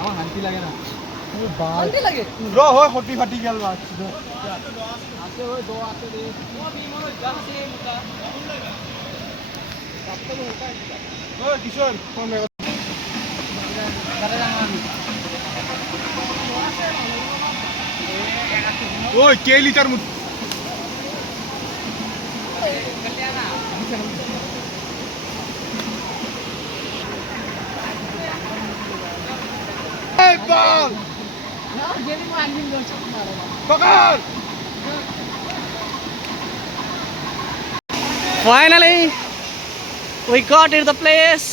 আমার শান্তি লাগে না শান্তি লাগে র হয় হটি ফাটি গেল আছে ওই দো আছে রে ওই কিশোর ফোন ওই কে লিটার মুট এই বল পকড় Finally, we got to the place.